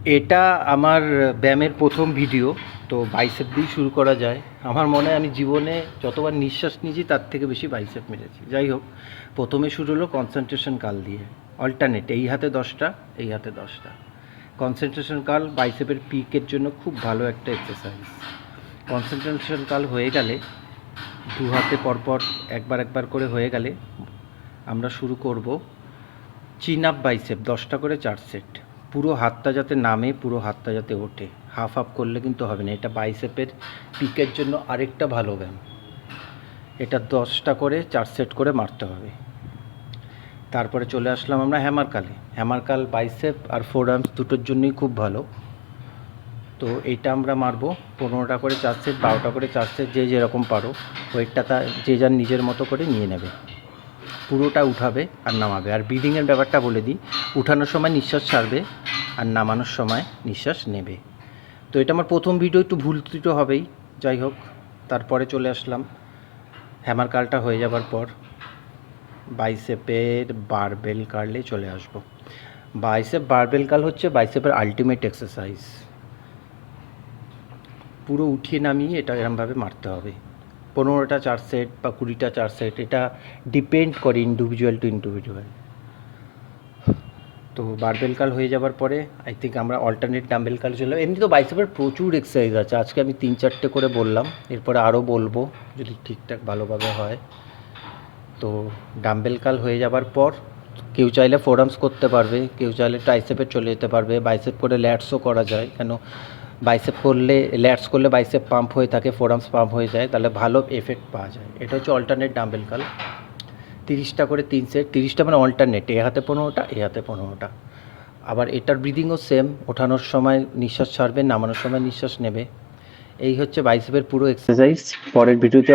এটা আমার ব্যায়ামের প্রথম ভিডিও, তো বাইসেপ দিয়েই শুরু করা যায়। আমার মনে হয় আমি জীবনে যতবার নিঃশ্বাস নিয়েছি তার থেকে বেশি বাইসেপ মেরেছি। যাই হোক, প্রথমে শুরু হলো কনসেন্ট্রেশন কাল দিয়ে, অল্টারনেট, এই হাতে 10টা, এই হাতে 10টা। কনসেন্ট্রেশন কাল বাইসেপের পিকের জন্য খুব ভালো একটা এক্সারসাইজ। কনসেন্ট্রেশন কাল হয়ে গেলে দু হাতে পরপর একবার একবার করে হয়ে গেলে আমরা শুরু করব চিন আপ বাইসেপ, 10টা করে 4 সেট। পুরো হাতটা যাতে নামে, পুরো হাতটা যাতে ওঠে, হাফ হাফ করলে কিন্তু হবে না। এটা বাইসেপের পিকের জন্য আরেকটা ভালো ব্যায়াম। এটা 10টা করে 4 সেট করে মারতে হবে। তারপরে চলে আসলাম আমরা হ্যামার কালে। হ্যামার কাল বাইসেপ আর ফোর আর্মস দুটোর জন্যই খুব ভালো। তো এইটা আমরা মারবো 15টা করে 4 সেট, 12টা করে 4 সেট, যে যেরকম পারো। ওয়েটটা যে যার নিজের মতো করে নিয়ে নেবে। পুরোটা উঠাবে আর নামাবে। আর ব্রিদিংয়ের ব্যাপারটা বলে দিই, উঠানোর সময় নিঃশ্বাস ছাড়বে আর নামানোর সময় নিঃশ্বাস নেবে। তো এটা আমার প্রথম ভিডিও, একটু ভুল ত্রুটি হবেই। যাই হোক, তারপরে চলে আসলাম হ্যামার কার্লটা হয়ে যাবার পর বাইসেপের বারবেল কার্লে চলে আসব। বাইসেপ বারবেল কার্ল হচ্ছে বাইসেপের আলটিমেট এক্সারসাইজ। পুরো উঠিয়ে নামিয়ে এটা এরমভাবে মারতে হবে। 15টা 4 সেট বা 20টা 4 সেট, এটা ডিপেন্ড করে ইন্ডিভিজুয়াল টু ইন্ডিভিজুয়াল। তো বারবেল কাল হয়ে যাবার পরে আই থিঙ্ক আমরা অল্টারনেট ডাম্বেল কাল চলে। এমনি তো বাইসেপের প্রচুর এক্সারসাইজ আছে, আজকে আমি 3-4টে করে বললাম, এরপরে আরও বলবো যদি ঠিকঠাক ভালোভাবে হয়। তো ডাম্বেল কাল হয়ে যাবার পর কেউ চাইলে ফোরামস করতে পারবে, কেউ চাইলে ট্রাইসেপে চলে যেতে পারবে। বাইসেপ করে ল্যাটসও করা যায়, কেন বাইসেপ করলে ল্যাটস করলে বাইসেপ পাম্প হয়ে থাকে, ফোরামস পাম্প হয়ে যায়, তাহলে ভালো এফেক্ট পাওয়া যায়। এটা হচ্ছে অল্টারনেট ডাম্বেল কাল। 30টা করে 3 সেট, 30টা মানে অল্টারনেট, এ হাতে 15টা, এ হাতে 15টা। আবার এটার ব্রিদিংও সেম, ওঠানোর সময় নিঃশ্বাস ছাড়বে, নামানোর সময় নিঃশ্বাস নেবে। এই হচ্ছে বাইসেপের পুরো এক্সারসাইজ। পরের ভিডিওতে